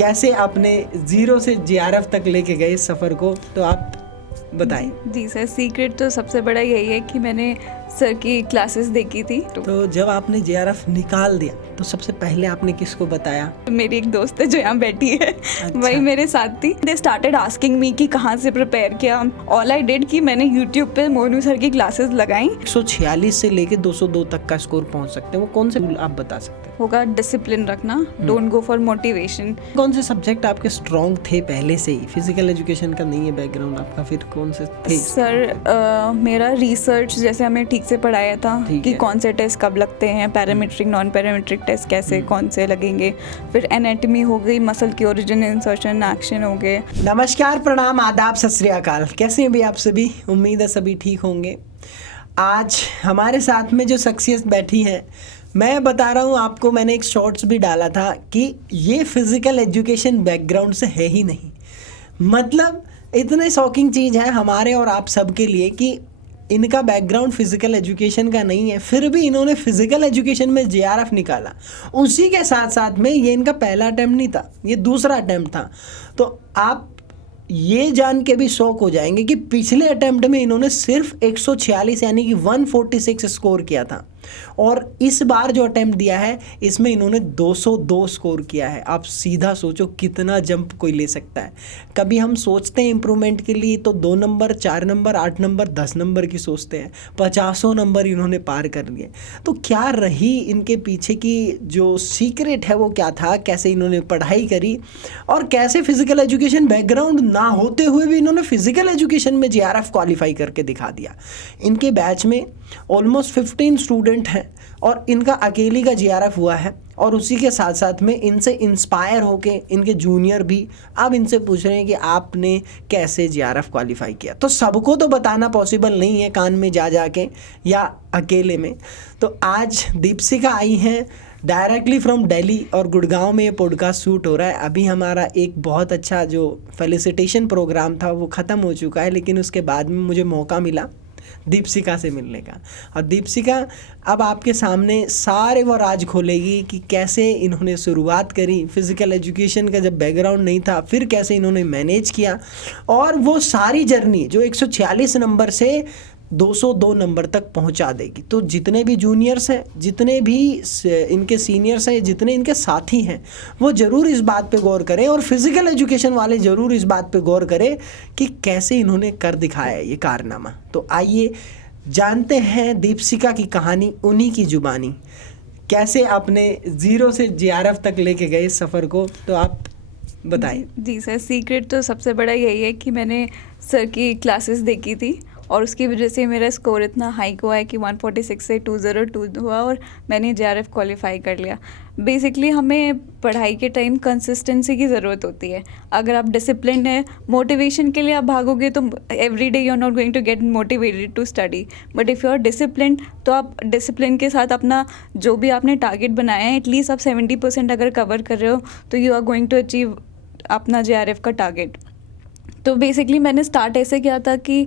कैसे आपने जीरो से जेआरएफ तक लेके गए सफ़र को, तो आप बताएं। जी सर, सीक्रेट तो सबसे बड़ा यही है कि मैंने सर की क्लासेस देखी थी। तो जब आपने जेआरएफ निकाल दिया तो सबसे पहले आपने किसको बताया? मेरी एक दोस्त है जो यहाँ बैठी है, अच्छा। वही मेरे साथ थी। दे स्टार्टेड आस्किंग मी कि कहाँ से प्रिपेयर किया। ऑल आई डिड कि मैंने यूट्यूब पे मोनू सर की क्लासेस लगाई। 146 से लेके 202 तक का स्कोर पहुंच सकते हैं, वो कौन से आप बता सकते हैं? होगा डिसिप्लिन रखना, डोंट गो फॉर मोटिवेशन। कौन से सब्जेक्ट आपके स्ट्रॉन्ग थे पहले से ही? फिजिकल एजुकेशन का नहीं है बैकग्राउंड आपका, फिर कौन से थे? सर मेरा रिसर्च जैसे हमें ठीक से पढ़ाया था कि कौन से टेस्ट कब लगते हैं, पैरामीट्रिक नॉन पैरामीट्रिक टेस्ट कैसे कौन से लगेंगे, फिर एनाटॉमी हो गई, मसल की ओरिजिन, इंसर्शन, एक्शन हो गए। नमस्कार, प्रणाम, आदाब, सत श्री अकाल। कैसे हैं भी आप सभी? उम्मीद है सभी ठीक होंगे। आज हमारे साथ में जो शख्सियत बैठी है, मैं बता रहा हूँ आपको, मैंने एक शॉर्ट्स भी डाला था कि ये फिज़िकल एजुकेशन बैकग्राउंड से है ही नहीं। मतलब इतने शॉकिंग चीज़ है हमारे और आप सबके लिए कि इनका बैकग्राउंड फिज़िकल एजुकेशन का नहीं है, फिर भी इन्होंने फिज़िकल एजुकेशन में जेआरएफ निकाला। उसी के साथ साथ में ये इनका पहला अटैम्प्ट नहीं था, ये दूसरा अटैम्प्ट था। तो आप ये जान के भी शॉक हो जाएंगे कि पिछले अटैम्प्ट में इन्होंने सिर्फ 146 यानी कि 146 स्कोर किया था, और इस बार जो अटैम्प्ट दिया है इसमें इन्होंने 202 स्कोर किया है। आप सीधा सोचो कितना जंप कोई ले सकता है। कभी हम सोचते हैं इम्प्रूवमेंट के लिए तो 2 नंबर, 4 नंबर, 8 नंबर, 10 नंबर की सोचते हैं, 50 नंबर इन्होंने पार कर लिए। तो क्या रही इनके पीछे की जो सीक्रेट है, वो क्या था? कैसे इन्होंने पढ़ाई करी और कैसे फिज़िकल एजुकेशन बैकग्राउंड ना होते हुए भी इन्होंने फिज़िकल एजुकेशन में जेआरएफ क्वालिफाई करके दिखा दिया। इनके बैच में ऑलमोस्ट 15 स्टूडेंट हैं और इनका अकेली का जेआरएफ हुआ है, और उसी के साथ साथ में इनसे इंस्पायर होके इनके जूनियर भी अब इनसे पूछ रहे हैं कि आपने कैसे जेआरएफ क्वालिफाई किया। तो सबको तो बताना पॉसिबल नहीं है कान में जा के या अकेले में। तो आज दीपशिका आई हैं डायरेक्टली फ्रॉम दिल्ली, और गुड़गांव में ये पॉडकास्ट शूट हो रहा है। अभी हमारा एक बहुत अच्छा जो फेलिसिटेशन प्रोग्राम था वो ख़त्म हो चुका है, लेकिन उसके बाद में मुझे मौका मिला दीपशिका से मिलने का। और दीपशिका अब आपके सामने सारे वो राज खोलेगी कि कैसे इन्होंने शुरुआत करी, फिज़िकल एजुकेशन का जब बैकग्राउंड नहीं था, फिर कैसे इन्होंने मैनेज किया, और वो सारी जर्नी जो 146 नंबर से 202 नंबर तक पहुंचा देगी। तो जितने भी जूनियर्स हैं, जितने भी इनके सीनियर्स हैं, जितने इनके साथी हैं, वो ज़रूर इस बात पे गौर करें, और फिज़िकल एजुकेशन वाले ज़रूर इस बात पे गौर करें कि कैसे इन्होंने कर दिखाया ये कारनामा। तो आइए जानते हैं दीपशिका की कहानी, उन्हीं की जुबानी। कैसे आपने ज़ीरो से जेआरएफ तक लेके गए सफ़र को, तो आप बताएं। जी सर, सीक्रेट तो सबसे बड़ा यही है कि मैंने सर की क्लासेस देखी थी, और उसकी वजह से मेरा स्कोर इतना हाई हुआ है कि 146 से 202 हुआ, और मैंने जेआरएफ क्वालिफाई कर लिया। बेसिकली हमें पढ़ाई के टाइम कंसिस्टेंसी की ज़रूरत होती है। अगर आप डिसिप्लिन है, मोटिवेशन के लिए आप भागोगे तो every day you are not going to get motivated to study, but if you are discipline तो आप डिसिप्लिन के साथ अपना जो भी आपने टारगेट बनाया है, एटलीस्ट आप 70% अगर कवर कर रहे हो तो you are going to achieve अपना जेआरएफ का टारगेट। तो बेसिकली मैंने स्टार्ट ऐसे किया था कि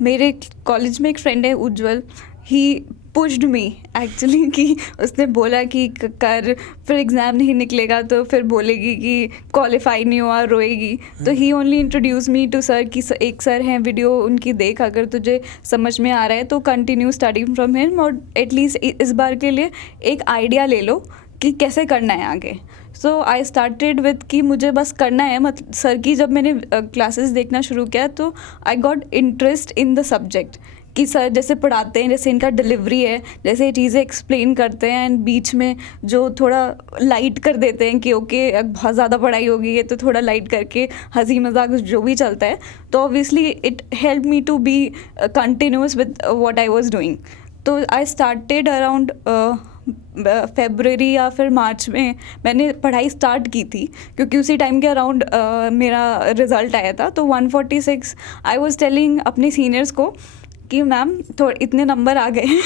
मेरे कॉलेज में एक फ्रेंड है उज्जवल, ही पुश्ड मी एक्चुअली, कि उसने बोला कि कर, फिर एग्ज़ाम नहीं निकलेगा तो फिर बोलेगी कि क्वालिफाई नहीं हुआ, रोएगी। तो he only introduce me to sir कि एक सर हैं, वीडियो उनकी देख, अगर तुझे समझ में आ रहा है तो कंटिन्यू स्टडिंग फ्रॉम हिम, और एटलीस्ट इस बार के लिए एक आइडिया ले लो कि कैसे करना है आगे। सो आई स्टार्टेड विथ कि मुझे बस करना है। मतलब सर की जब मैंने क्लासेस देखना शुरू किया तो I got interest in the subject, कि सर जैसे पढ़ाते हैं, जैसे इनका डिलीवरी है, जैसे ये चीज़ें एक्सप्लेन करते हैं, एंड बीच में जो थोड़ा लाइट कर देते हैं कि ओके बहुत ज़्यादा पढ़ाई होगी है तो थोड़ा लाइट करके हंसी मजाक जो भी चलता है, तो obviously it help me to be continuous with what I was doing. तो आई स्टार्टेड अराउंड फेब्रुअरी या फिर मार्च में मैंने पढ़ाई स्टार्ट की थी, क्योंकि उसी टाइम के अराउंड मेरा रिज़ल्ट आया था। तो 146 आई वाज टेलिंग अपने सीनियर्स को कि मैम थोड़े इतने नंबर आ गए हैं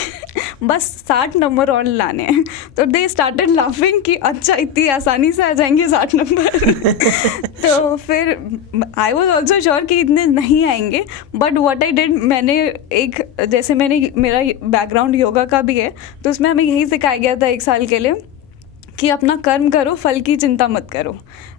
बस 60 नंबर और लाने हैं। तो दे स्टार्टेड लाफिंग कि अच्छा इतनी आसानी से आ जाएंगे 60 नंबर तो फिर आई वाज ऑल्सो श्योर कि इतने नहीं आएंगे, बट व्हाट आई डिड, मैंने एक, जैसे मैंने, मेरा बैकग्राउंड योगा का भी है, तो उसमें हमें यही सिखाया गया था 1 साल के लिए कि अपना कर्म करो, फल की चिंता मत करो।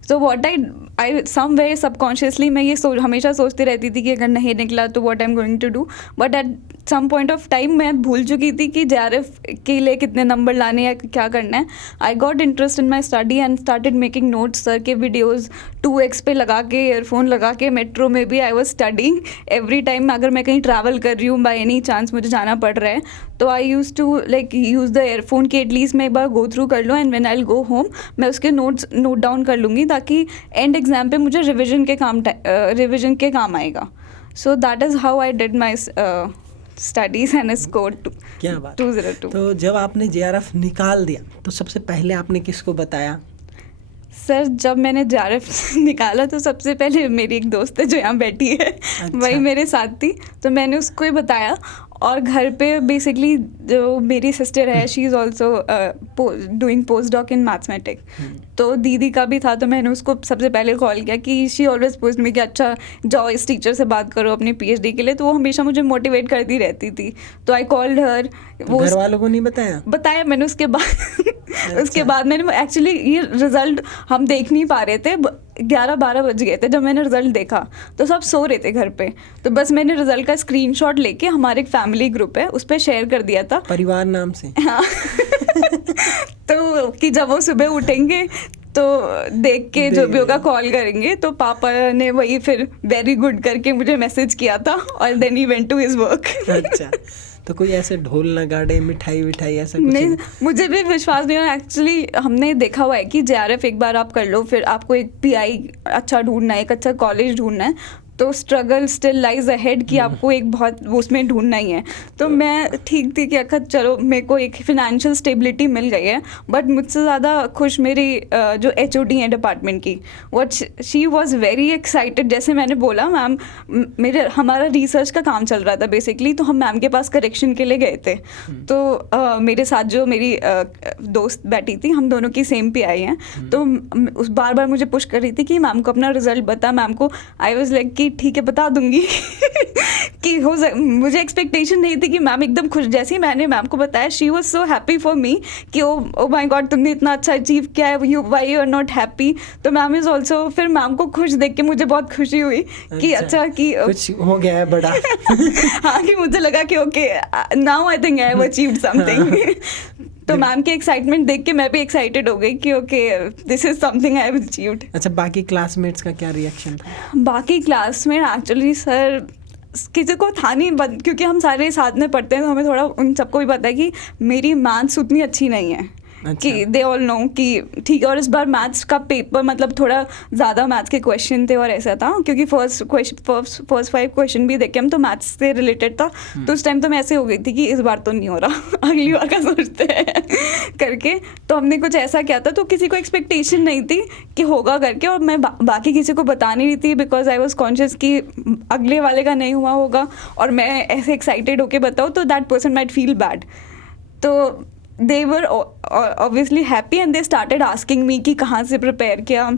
So what I somewhere subconsciously मैं ये हमेशा सोचती रहती थी कि अगर नहीं निकला तो what I am going to do, but at some point of time मैं भूल चुकी थी कि JRF के लिए कितने नंबर लाने या क्या करना है. I got interest in my study and started making notes. Sir के वीडियोज़ 2x पे लगा के, ईयरफोन लगा के, मेट्रो में भी I was studying every time. अगर मैं कहीं ट्रैवल कर रही हूँ, बाई एनी चांस मुझे जाना पड़ रहा है, तो I use to like use the earphone के एटलीस्ट मैं एक बार गो थ्रू कर लूँ, and when I will go home मैं उसके नोट्स नोट डाउन कर लूँगी, ताकि एंड एग्जाम पे मुझे रिविजन के काम आएगा. So that is how I did my studies and score क्या बात. 202. तो जब आपने JRF निकाल दिया तो सबसे पहले आपने किसको बताया? सर जब मैंने JRF निकाला तो सबसे पहले मेरी एक दोस्त है जो यहाँ बैठी है, अच्छा. वही मेरे साथ थी, तो मैंने उसको ही बताया. और घर पे बेसिकली जो मेरी सिस्टर है, she is also doing post doc in mathematics, तो दीदी का भी था, तो मैंने उसको सबसे पहले कॉल किया कि शी ऑलवेज पूछती मी कि अच्छा जाओ इस टीचर से बात करो अपनी PhD के लिए, तो वो हमेशा मुझे मोटिवेट करती रहती थी. तो आई कॉल्ड हर. वो घर वालों को नहीं बताया मैंने उसके बाद. अच्छा. उसके बाद मैंने एक्चुअली ये रिजल्ट हम देख नहीं पा रहे थे, 11-12 बज गए थे जब मैंने रिजल्ट देखा, तो सब सो रहे थे घर पे, तो बस मैंने रिजल्ट का स्क्रीनशॉट लेके हमारे एक फैमिली ग्रुप है उस पर शेयर कर दिया था, परिवार नाम से. हाँ. तो कि जब वो सुबह उठेंगे तो देख के जो भी होगा कॉल करेंगे, तो पापा ने वही फिर वेरी गुड करके मुझे मैसेज किया था, और then he went to his work. अच्छा, तो कोई ऐसे ढोल नगाड़े मिठाई विठाई ऐसा कुछ नहीं, मुझे भी विश्वास नहीं हो. एक्चुअली हमने देखा हुआ है कि JRF एक बार आप कर लो, फिर आपको एक PI अच्छा ढूंढना है, एक अच्छा कॉलेज ढूंढना है, तो स्ट्रगल स्टिल लाइज अहेड कि आपको एक बहुत उसमें ढूंढना ही है. तो मैं ठीक थी कि अखा चलो मेरे को एक फिनेंशियल स्टेबिलिटी मिल गई है, बट मुझसे ज़्यादा खुश मेरी जो HOD है डिपार्टमेंट की, what she was very excited. जैसे मैंने बोला मैम हमारा रिसर्च का काम चल रहा था बेसिकली, तो हम मैम के पास करेक्शन के लिए गए थे. तो मेरे साथ जो मेरी दोस्त बैठी थी, हम दोनों की सेम PI हैं, तो उस बार बार मुझे पुश कर रही थी कि मैम को अपना रिजल्ट बता. मैम को आई वॉज लाइक ठीक है बता दूंगी. कि मुझे एक्सपेक्टेशन नहीं थी कि मैम एकदम खुश. जैसे ही मैंने मैम को बताया, she was so happy for me कि ओ माय गॉड तुमने इतना अच्छा अचीव किया है, why you are not happy. तो मैम इज ऑल्सो, फिर मैम को खुश देख के मुझे बहुत खुशी हुई कि अच्छा कि कुछ हो गया है बड़ा. हाँ, कि मुझे लगा कि okay now I think I have achieved something. तो मैम के एक्साइटमेंट देख के मैं भी एक्साइटेड हो गई कि okay this is something I have achieved. अच्छा, बाकी क्लासमेट्स का क्या रिएक्शन था? बाकी क्लासमेट एक्चुअली सर किसी को था नहीं, क्योंकि हम सारे साथ में पढ़ते हैं, तो हमें थोड़ा उन सबको भी पता है कि मेरी मैथ्स उतनी अच्छी नहीं है. अच्छा. कि दे ऑल नो कि ठीक है. और इस बार मैथ्स का पेपर मतलब थोड़ा ज़्यादा मैथ्स के क्वेश्चन थे और ऐसा था, क्योंकि फर्स्ट 5 क्वेश्चन भी देखे हम तो मैथ्स से रिलेटेड था. तो उस टाइम तो मैं ऐसे हो गई थी कि इस बार तो नहीं हो रहा, अगली बार का सोचते हैं करके. तो हमने कुछ ऐसा किया था, तो किसी को एक्सपेक्टेशन नहीं थी कि होगा करके, और मैं बाकी किसी को बता नहीं रही थी, बिकॉज आई वॉज कॉन्शियस कि अगले वाले का नहीं हुआ होगा और मैं ऐसे एक्साइटेड होके बताऊँ तो that person might feel bad. तो they were obviously happy and they started asking me कि कहाँ से प्रिपेयर किया,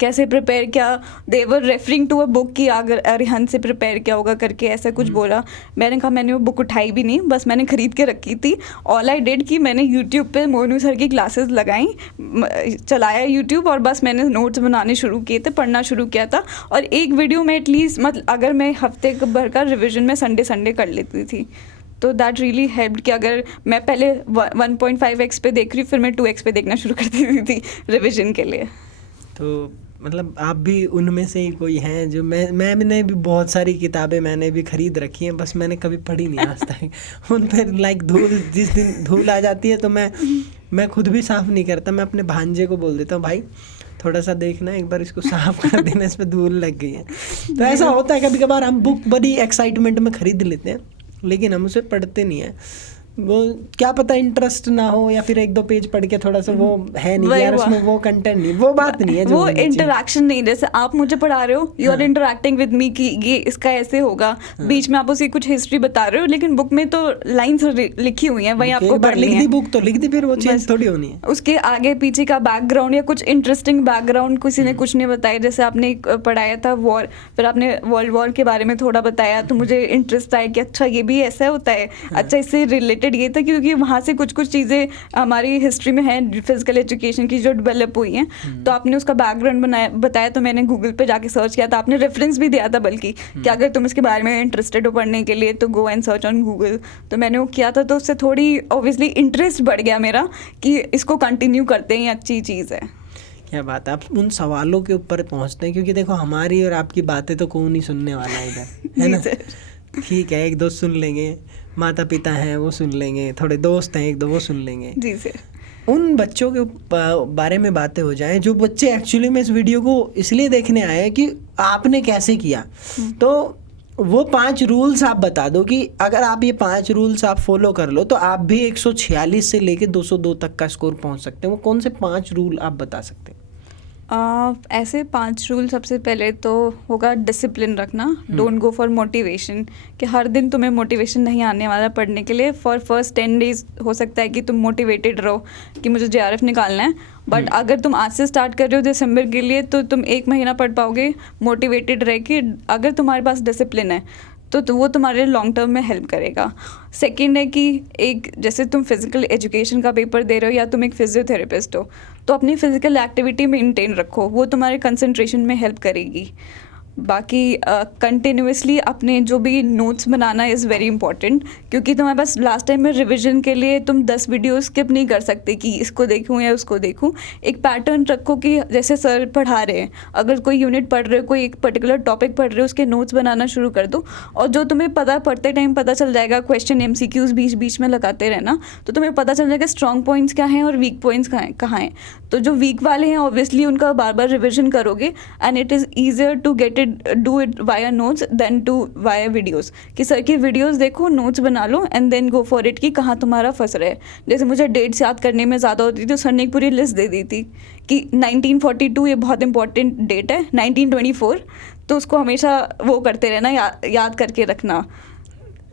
कैसे प्रिपेयर किया. they were referring to a book कि अगर अरिहंत से प्रिपेयर किया होगा करके ऐसा कुछ बोला. मैंने कहा मैंने वो बुक उठाई भी नहीं, बस मैंने ख़रीद के रखी थी. ऑल आई डिड कि मैंने यूट्यूब पे मोनू सर की क्लासेस लगाई, चलाया यूट्यूब, और बस मैंने नोट्स बनाने शुरू किए थे, पढ़ना शुरू किया था. और एक वीडियो में एटलीस्ट मतलब अगर मैं हफ्ते भर का रिविजन में संडे कर लेती थी, तो दैट रियली हेल्प कि अगर मैं पहले 1.5x पे देख रही हूँ, फिर मैं 2x पे देखना शुरू कर देती थी रिविजन के लिए. तो मतलब आप भी उनमें से ही कोई हैं जो मैंने भी बहुत सारी किताबें मैंने भी खरीद रखी हैं, बस मैंने कभी पढ़ी नहीं आज तक. उन पर लाइक जिस दिन धूल आ जाती है तो मैं खुद भी साफ़ नहीं करता. मैं अपने भांजे को बोल देता हूँ, भाई थोड़ा सा देखना, एक बार इसको साफ कर देना, इस पर धूल लग गई है. तो ऐसा होता है कभी कभार, हम बुक बड़ी एक्साइटमेंट में खरीद लेते हैं, लेकिन हम उसे पढ़ते नहीं हैं. वो क्या पता इंटरेस्ट ना हो, या फिर 1-2 पेज पढ़ के थोड़ा सा वो है नहीं यार उसमें वो कंटेंट नहीं, वो बात नहीं है, वो इंटरेक्शन नहीं. जैसे आप मुझे पढ़ा रहे हो, you are interacting with me कि ये इसका ऐसे होगा. बीच में आप उसी कुछ हिस्ट्री बता रहे हो, लेकिन बुक में तो लाइंस लिखी हुई हैं, वही आपको पढ़नी है. बुक तो लिख दी, फिर वो चेंज थोड़ी होनी है. उसके आगे पीछे का बैकग्राउंड या कुछ इंटरेस्टिंग बैकग्राउंड किसी ने कुछ नहीं बताया. जैसे आपने पढ़ाया था वॉर, फिर आपने वर्ल्ड वॉर के बारे में थोड़ा बताया, तो मुझे इंटरेस्ट आया कि अच्छा ये भी ऐसा होता है, अच्छा इससे रिलेटेड रिलेटेड ये था क्योंकि वहाँ से कुछ कुछ चीज़ें हमारी हिस्ट्री में हैं फिजिकल एजुकेशन की जो डेवलप हुई हैं। तो आपने उसका बैकग्राउंड बताया तो मैंने गूगल पे जाके सर्च किया था, आपने रेफरेंस भी दिया था बल्कि कि अगर तुम इसके बारे में इंटरेस्टेड हो पढ़ने के लिए तो go and search on Google. तो मैंने वो किया था, तो उससे थोड़ी ऑब्वियसली इंटरेस्ट बढ़ गया मेरा कि इसको कंटिन्यू करते हैं, अच्छी चीज़ है। क्या बात है, आप उन सवालों के ऊपर पहुंचते हैं क्योंकि देखो हमारी और आपकी बातें तो कौन नहीं सुनने वाला है इधर, है ना। ठीक है, एक दोस्त सुन लेंगे, माता पिता हैं वो सुन लेंगे, थोड़े दोस्त हैं एक दो वो सुन लेंगे। जी सर। उन बच्चों के बारे में बातें हो जाएं जो बच्चे एक्चुअली में इस वीडियो को इसलिए देखने आए हैं कि आपने कैसे किया। तो वो 5 रूल्स आप बता दो कि अगर आप ये 5 रूल्स आप फॉलो कर लो तो आप भी 146 से लेके 202 तक का स्कोर पहुंच सकते हैं। वो कौन से 5 रूल आप बता सकते हैं? ऐसे 5 रूल, सबसे पहले तो होगा डिसिप्लिन रखना, डोंट गो फॉर मोटिवेशन, कि हर दिन तुम्हें मोटिवेशन नहीं आने वाला पढ़ने के लिए। फॉर फर्स्ट 10 डेज हो सकता है कि तुम मोटिवेटेड रहो कि मुझे JRF निकालना है, बट अगर तुम आज से स्टार्ट कर रहे हो दिसंबर के लिए तो तुम 1 महीना पढ़ पाओगे मोटिवेटेड रह के, अगर तुम्हारे पास डिसिप्लिन है तो वो तुम्हारे लॉन्ग टर्म में हेल्प करेगा। सेकंड है कि एक जैसे तुम फिजिकल एजुकेशन का पेपर दे रहे हो या तुम एक फिजियोथेरेपिस्ट हो तो अपनी फिजिकल एक्टिविटी मेंटेन रखो, वो तुम्हारे कंसंट्रेशन में हेल्प करेगी। बाकी कंटिन्यूसली अपने जो भी notes banana is very important, क्योंकि तुम्हारे पास लास्ट टाइम में रिवीजन के लिए तुम 10 वीडियो स्किप नहीं कर सकते कि इसको देखूं या उसको देखूं। एक पैटर्न रखो कि जैसे सर पढ़ा रहे हैं, अगर कोई यूनिट पढ़ रहे हो, कोई एक पर्टिकुलर टॉपिक पढ़ रहे हो, उसके नोट्स बनाना शुरू कर दो। और जो तुम्हें पढ़ते टाइम पता चल जाएगा, क्वेश्चन MCQs बीच बीच में लगाते रहना, तो तुम्हें पता चल जाएगा स्ट्रॉन्ग पॉइंट्स क्या हैं और वीक पॉइंट्स कहाँ हैं। तो जो वीक वाले हैं ऑब्वियसली उनका बार बार रिविजन करोगे, and it is easier to get do it via notes then to via videos, कि सर की वीडियोस देखो, नोट्स बना लो and then go for it कि कहाँ तुम्हारा फंस रहा है। जैसे मुझे डेट्स याद करने में ज़्यादा होती थी तो सर ने एक पूरी लिस्ट दे दी थी कि 1942 ये बहुत इंपॉर्टेंट डेट है, 1924 तो उसको हमेशा वो करते रहना, याद करके रखना।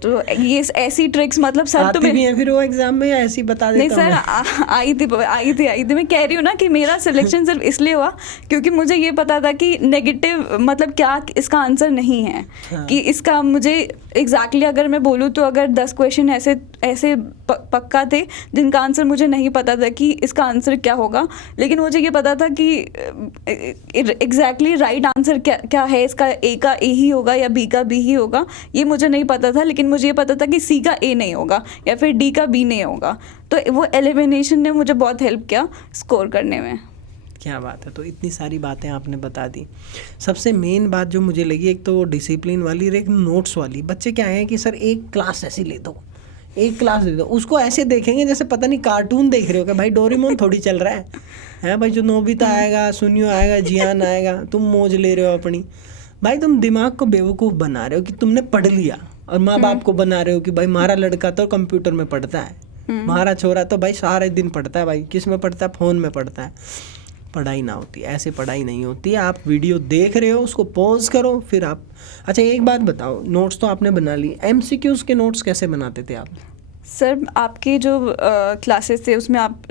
तो ये ऐसी ट्रिक्स मतलब सर आती भी हैं फिर वो एग्जाम में या ऐसी बता देता नहीं सर आई थी। मैं कह रही हूँ ना कि मेरा सिलेक्शन सिर्फ इसलिए हुआ क्योंकि मुझे ये पता था कि नेगेटिव मतलब क्या इसका आंसर नहीं है। हाँ। कि इसका मुझे एग्जैक्टली अगर मैं बोलूँ तो अगर 10 क्वेश्चन ऐसे पक्का थे जिनका आंसर मुझे नहीं पता था कि इसका आंसर क्या होगा, लेकिन मुझे ये पता था कि एग्जैक्टली राइट आंसर क्या है, इसका A का A ही होगा या B का B ही होगा, ये मुझे नहीं पता था। लेकिन मुझे ये पता था कि C का A नहीं होगा या फिर D का B नहीं होगा। तो वो एलिमिनेशन ने मुझे बहुत हेल्प किया स्कोर करने में। क्या बात है, तो इतनी सारी बातें आपने बता दी। सबसे मेन बात जो मुझे लगी, एक तो डिसिप्लिन वाली और एक नोट्स वाली। बच्चे क्या है कि सर एक क्लास ऐसी ले दो, एक क्लास दे दो, उसको ऐसे देखेंगे जैसे पता नहीं कार्टून देख रहे हो कि भाई डोरेमोन थोड़ी चल रहा है भाई, जो नोबिता आएगा, सुनियो आएगा, जियान आएगा, तुम मौज ले रहे हो अपनी। भाई तुम दिमाग को बेवकूफ़ बना रहे हो कि तुमने पढ़ लिया, और माँ बाप को बना रहे हो कि भाई हमारा लड़का तो कंप्यूटर में पढ़ता है, हमारा छोरा तो भाई सारे दिन पढ़ता है। भाई किस में पढ़ता है? फ़ोन में पढ़ता है। पढ़ाई ना होती, ऐसे पढ़ाई नहीं होती। आप वीडियो देख रहे हो, उसको पॉज करो, फिर आप। अच्छा एक बात बताओ, नोट्स तो आपने बना ली, MCQs के नोट्स कैसे बनाते थे आप? सर आपके जो क्लासेस थे उसमें आप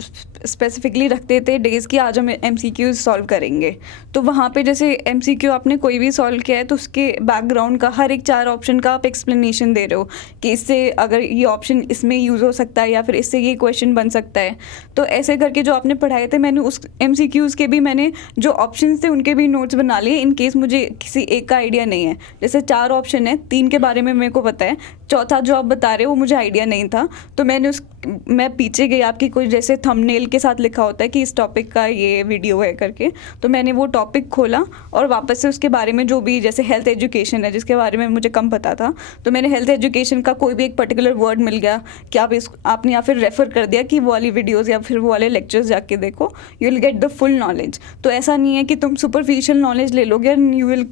स्पेसिफिकली रखते थे डेज़ की आज हम MCQs सॉल्व करेंगे, तो वहाँ पे जैसे MCQ आपने कोई भी सॉल्व किया है तो उसके बैकग्राउंड का हर एक 4 ऑप्शन का आप एक्सप्लेनेशन दे रहे हो कि इससे अगर ये ऑप्शन इसमें यूज़ हो सकता है या फिर इससे ये क्वेश्चन बन सकता है। तो ऐसे करके जो आपने पढ़ाए थे मैंने उस MCQs के भी मैंने जो ऑप्शन थे उनके भी नोट्स बना लिए, इन केस मुझे किसी एक का आइडिया नहीं है। जैसे 4 ऑप्शन है, 3 के बारे में मेरे को पता है, चौथा जो आप बता रहे हो वो मुझे आइडिया नहीं था। तो मैं पीछे गई, आपकी कोई जैसे थंबनेल के साथ लिखा होता है कि इस टॉपिक का ये वीडियो है करके, तो मैंने वो टॉपिक खोला और वापस से उसके बारे में जो भी जैसे हेल्थ एजुकेशन है जिसके बारे में मुझे कम पता था, तो मैंने हेल्थ एजुकेशन का कोई भी एक पर्टिकुलर वर्ड मिल गया कि आपने या फिर रेफर कर दिया कि वो वाली वीडियोज़ या फिर वो वाले लेक्चर्स जाके देखो, you will get the full knowledge. तो ऐसा नहीं है कि तुम सुपरफिशियल नॉलेज ले लोगे एंड यू विल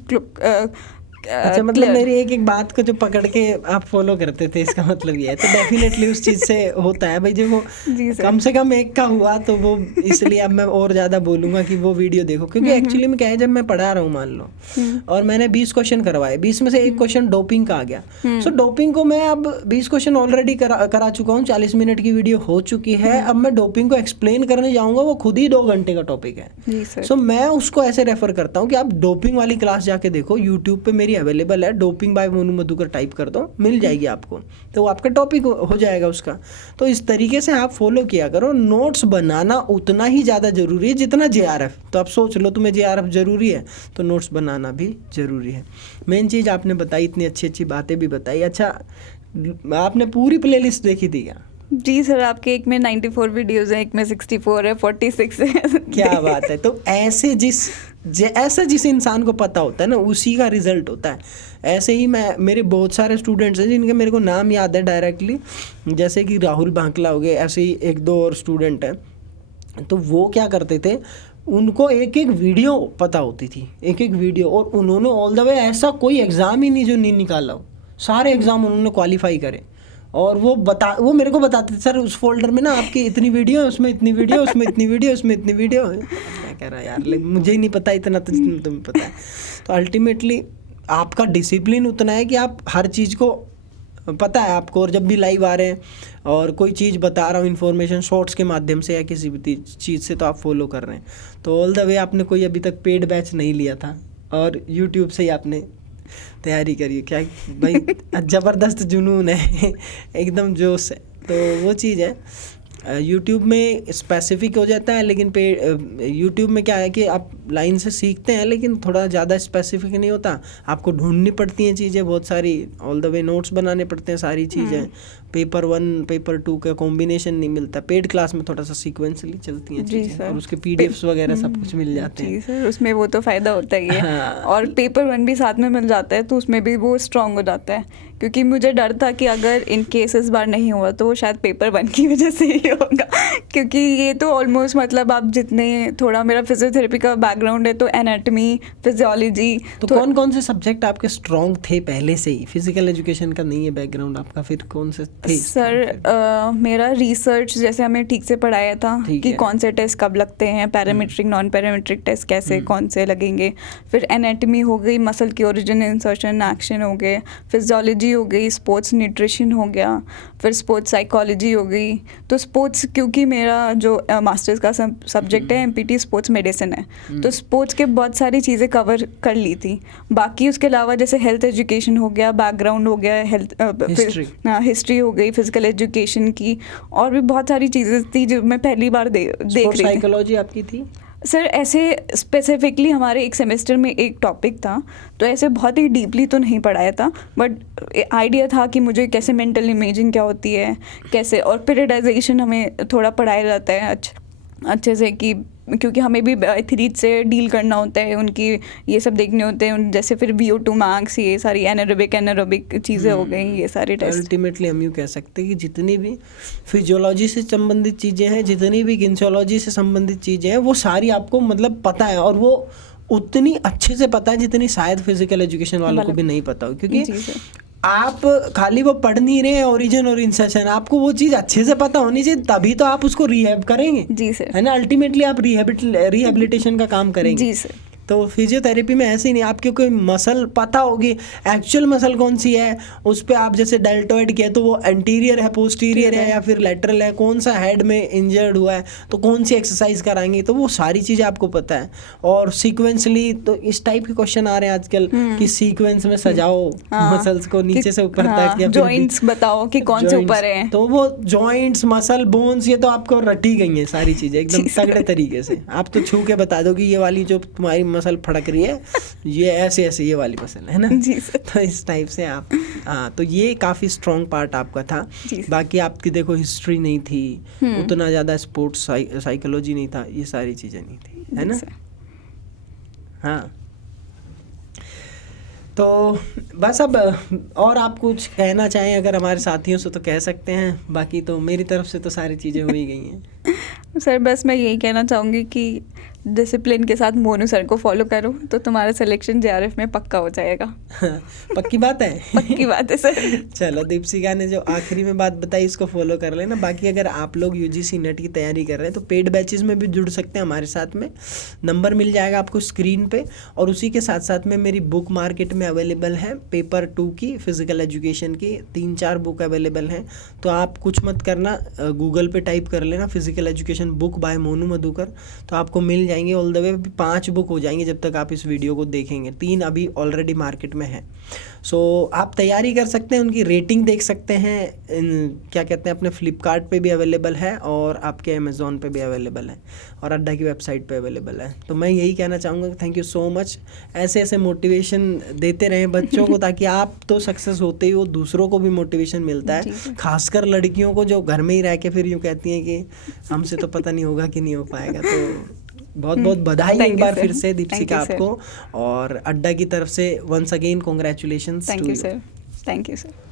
अच्छा मतलब मेरी एक बात को जो पकड़ के आप फॉलो करते थे, इसका मतलब ये है। तो डेफिनेटली उस चीज़ से होता है भाई, जो वो कम से कम एक का हुआ तो वो इसलिए अब मैं और ज़्यादा बोलूँगा कि वो वीडियो देखो, क्योंकि एक्चुअली में क्या है, जब मैं पढ़ा रहा हूँ मान लो और मैंने 20 क्वेश्चन करवाए, 20 में से एक क्वेश्चन डोपिंग का आ गया, सो डोपिंग को मैं अब 20 क्वेश्चन ऑलरेडी करा चुका हूँ, 40 मिनट की वीडियो हो चुकी है। अब मैं डोपिंग को एक्सप्लेन करने जाऊँगा, वो खुद ही 2 घंटे का टॉपिक है। सो मैं उसको ऐसे रेफर करता हूँ कि आप डोपिंग वाली क्लास जाके देखो, यूट्यूब पे मेरी मेरी अवेलेबल है, doping by Monu Madhukar type कर दो, मिल जाएगी आपको, तो आपका टॉपिक हो जाएगा उसका। तो इस तरीके से आप फॉलो किया करो। नोट्स बनाना उतना ही ज़्यादा ज़रूरी है जितना JRF। तो आप सोच लो तुम्हें JRF ज़रूरी है तो नोट्स बनाना भी ज़रूरी है। मेन चीज़ आपने बताई, इतनी अच्छी अच्छी बातें भी बताई। अच्छा, आपने पूरी प्लेलिस्ट देखी थी क्या? जी सर, आपके एक में 94 वीडियोज़ हैं, एक में 64 है, 46 है। क्या बात है। तो ऐसे ऐसा जिस इंसान को पता होता है ना, उसी का रिजल्ट होता है। ऐसे ही मेरे बहुत सारे स्टूडेंट्स हैं जिनके मेरे को नाम याद है डायरेक्टली, जैसे कि राहुल भांकला हो गए, ऐसे ही एक दो और स्टूडेंट हैं। तो वो क्या करते थे, उनको एक एक वीडियो पता होती थी, एक एक वीडियो, और उन्होंने ऑल द वे ऐसा कोई एग्ज़ाम ही नहीं जो नहीं निकाला हो, सारे एग्ज़ाम उन्होंने क्वालिफाई करे। और वो मेरे को बताते थे, सर उस फोल्डर में ना आपकी इतनी वीडियो है, उसमें इतनी वीडियो, उसमें इतनी वीडियो, उसमें इतनी वीडियो है। मैं कह रहा यार, लेकिन मुझे ही नहीं पता इतना, तो तुम्हें पता है। तो अल्टीमेटली आपका डिसिप्लिन उतना है कि आप हर चीज़ को पता है आपको, और जब भी लाइव आ रहे हैं और कोई चीज़ बता रहा हूँ इन्फॉर्मेशन शॉर्ट्स के माध्यम से या किसी भी चीज़ से, तो आप फॉलो कर रहे हैं। तो ऑल द वे आपने कोई अभी तक पेड बैच नहीं लिया था और यूट्यूब से ही आपने तैयारी करिए। क्या भाई, ज़बरदस्त जुनून है, एकदम जोश है। तो वो चीज़ है, यूट्यूब में स्पेसिफिक हो जाता है, लेकिन यूट्यूब में क्या है कि आप लाइन से सीखते हैं, लेकिन थोड़ा ज़्यादा स्पेसिफिक नहीं होता, आपको ढूंढनी पड़ती हैं चीज़ें बहुत सारी, ऑल द वे नोट्स बनाने पड़ते हैं, सारी चीज़ें। पेपर 1 पेपर 2 का कॉम्बिनेशन नहीं मिलता। पेड क्लास में थोड़ा सा सीक्वेंसली चलती हैं चीज़ें, और उसके PDFs वगैरह सब कुछ मिल जाते हैं। जी सर, उसमें वो तो फ़ायदा होता ही है। हाँ। और पेपर 1 भी साथ में मिल जाता है, तो उसमें भी वो स्ट्रांग हो जाता है। क्योंकि मुझे डर था कि अगर इन केस इस बार नहीं हुआ तो वो शायद पेपर 1 की वजह से ही होगा, क्योंकि ये तो ऑलमोस्ट मतलब आप जितने, थोड़ा मेरा फिजियोथेरेपी का बैकग्राउंड है, तो एनाटमी, फिजियोलॉजी। तो कौन कौन से सब्जेक्ट आपके स्ट्रॉन्ग थे पहले से ही? फिजिकल एजुकेशन का नहीं है बैकग्राउंड आपका, फिर कौन से थे? सर मेरा रिसर्च, जैसे हमें ठीक से पढ़ाया था कि कौन से टेस्ट कब लगते हैं, पैरामीट्रिक नॉन पैरामीट्रिक टेस्ट कैसे कौन से लगेंगे। फिर एनाटमी हो गई, मसल की ओरिजिन, इंसर्शन, एक्शन हो गए, फिजियोलॉजी हो गई, स्पोर्ट्स न्यूट्रिशन हो गया, फिर स्पोर्ट्स साइकोलॉजी हो गई। तो स्पोर्ट्स, क्योंकि मेरा जो मास्टर्स का सब्जेक्ट है MPT स्पोर्ट्स मेडिसिन है, तो स्पोर्ट्स के बहुत सारी चीज़ें कवर कर ली थी। बाकी उसके अलावा जैसे हेल्थ एजुकेशन हो गया, बैकग्राउंड हो गया, हिस्ट्री हो गई, फिजिकल एजुकेशन की, और भी बहुत सारी चीज़ें थी जो मैं पहली बार देख रही थी। साइकोलॉजी आपकी थी? सर ऐसे स्पेसिफिकली हमारे एक सेमेस्टर में एक टॉपिक था, तो ऐसे बहुत ही डीपली तो नहीं पढ़ाया था, बट आइडिया था कि मुझे कैसे मेंटल इमेजिंग क्या होती है, कैसे, और पीरियडाइजेशन हमें थोड़ा पढ़ाया जाता है अच्छे से, कि क्योंकि हमें भी एथलीट से डील करना होता है, उनकी ये सब देखने होते हैं, जैसे फिर VO2 मार्क्स, ये सारी एनारोबिक चीज़ें हो गई, ये सारे टेस्ट। अल्टीमेटली हम यूँ कह सकते हैं कि जितनी भी फिजियोलॉजी से संबंधित चीज़ें हैं, जितनी भी किन्सियोलॉजी से संबंधित चीज़ें हैं, वो सारी आपको मतलब पता है, और वो उतनी अच्छे से पता है जितनी शायद फिजिकल एजुकेशन वालों को भी नहीं पता हो। क्योंकि आप खाली वो पढ़ नहीं रहे ओरिजिन और इंसर्शन, आपको वो चीज़ अच्छे से पता होनी चाहिए, तभी तो आप उसको रिहैब करेंगे। जी सर, है ना, अल्टीमेटली आप रिहेबिलिटेशन का काम करेंगे। जी सर। तो फिजियोथेरेपी में ऐसे ही नहीं, आपकी कोई मसल पता होगी, एक्चुअल मसल कौन सी है, उस पर आप जैसे डेल्टोइड किया तो वो एंटीरियर है, पोस्टीरियर है, या फिर लेटरल है, कौन सा हेड में इंजर्ड हुआ है, तो कौन सी एक्सरसाइज कराएंगे, तो वो सारी चीज़ें आपको पता है। और सीक्वेंसली, तो इस टाइप के क्वेश्चन आ रहे हैं आजकल कि सीक्वेंस में सजाओ मसल्स को नीचे से ऊपर तक, या जॉइंट्स बताओ कि कौन से ऊपर है, तो वो जॉइंट्स, मसल, बोन्स, ये तो आपको रटी गई हैं सारी चीज़ें एकदम तगड़े तरीके से। आप तो छू के बता दो कि ये वाली जो तुम्हारी मसल फड़क रही है, ये ऐसे ऐसे ये वाली मसल है ना। जी सर। तो इस टाइप से आप, हाँ, तो ये काफ़ी स्ट्रॉन्ग पार्ट आपका था। बाकी आपकी देखो हिस्ट्री नहीं थी, उतना ज़्यादा स्पोर्ट्स साइकोलॉजी नहीं था, ये सारी चीज़ें नहीं थी, है ना। हाँ, तो बस अब और आप कुछ कहना चाहें अगर हमारे साथियों से तो कह सकते हैं, बाकी तो मेरी तरफ से तो सारी चीज़ें हो ही गई हैं। सर बस मैं यही कहना चाहूँगी कि डिसिप्लिन के साथ मोनू सर को फॉलो करो तो तुम्हारा सिलेक्शन JRF में पक्का हो जाएगा। पक्की बात है। पक्की बात है सर। चलो, दीपशिका ने जो आखिरी में बात बताई इसको फॉलो कर लेना। बाकी अगर आप लोग UGC नेट की तैयारी कर रहे हैं तो पेड बैचेस में भी जुड़ सकते हैं हमारे साथ में, नंबर मिल जाएगा आपको स्क्रीन पे। और उसी के साथ साथ में मेरी बुक मार्केट में अवेलेबल है पेपर 2 की, फिजिकल एजुकेशन की 3-4 बुक अवेलेबल हैं। तो आप कुछ मत करना, गूगल पे टाइप कर लेना physical education book by Monu Madhukar, तो आपको मिल जाएंगी ऑल द वे 5 बुक हो जाएंगी जब तक आप इस वीडियो को देखेंगे। 3 अभी ऑलरेडी मार्केट में है। सो आप तैयारी कर सकते हैं, उनकी रेटिंग देख सकते हैं। क्या कहते हैं, अपने फ्लिपकार्ट पे भी अवेलेबल है और आपके अमेज़ॉन पे भी अवेलेबल है और अड्डा की वेबसाइट पे अवेलेबल है। तो मैं यही कहना चाहूँगा कि थैंक यू सो मच। ऐसे ऐसे मोटिवेशन देते रहें बच्चों को, ताकि आप तो सक्सेस होते ही हो, दूसरों को भी मोटिवेशन मिलता है। खासकर लड़कियों को जो घर में ही रह के फिर यूँ कहती हैं कि हमसे तो पता नहीं होगा कि नहीं हो पाएगा। तो बहुत बहुत बधाई एक बार फिर से दीपशिका आपको, और अड्डा की तरफ से once again congratulations to you. Thank you sir.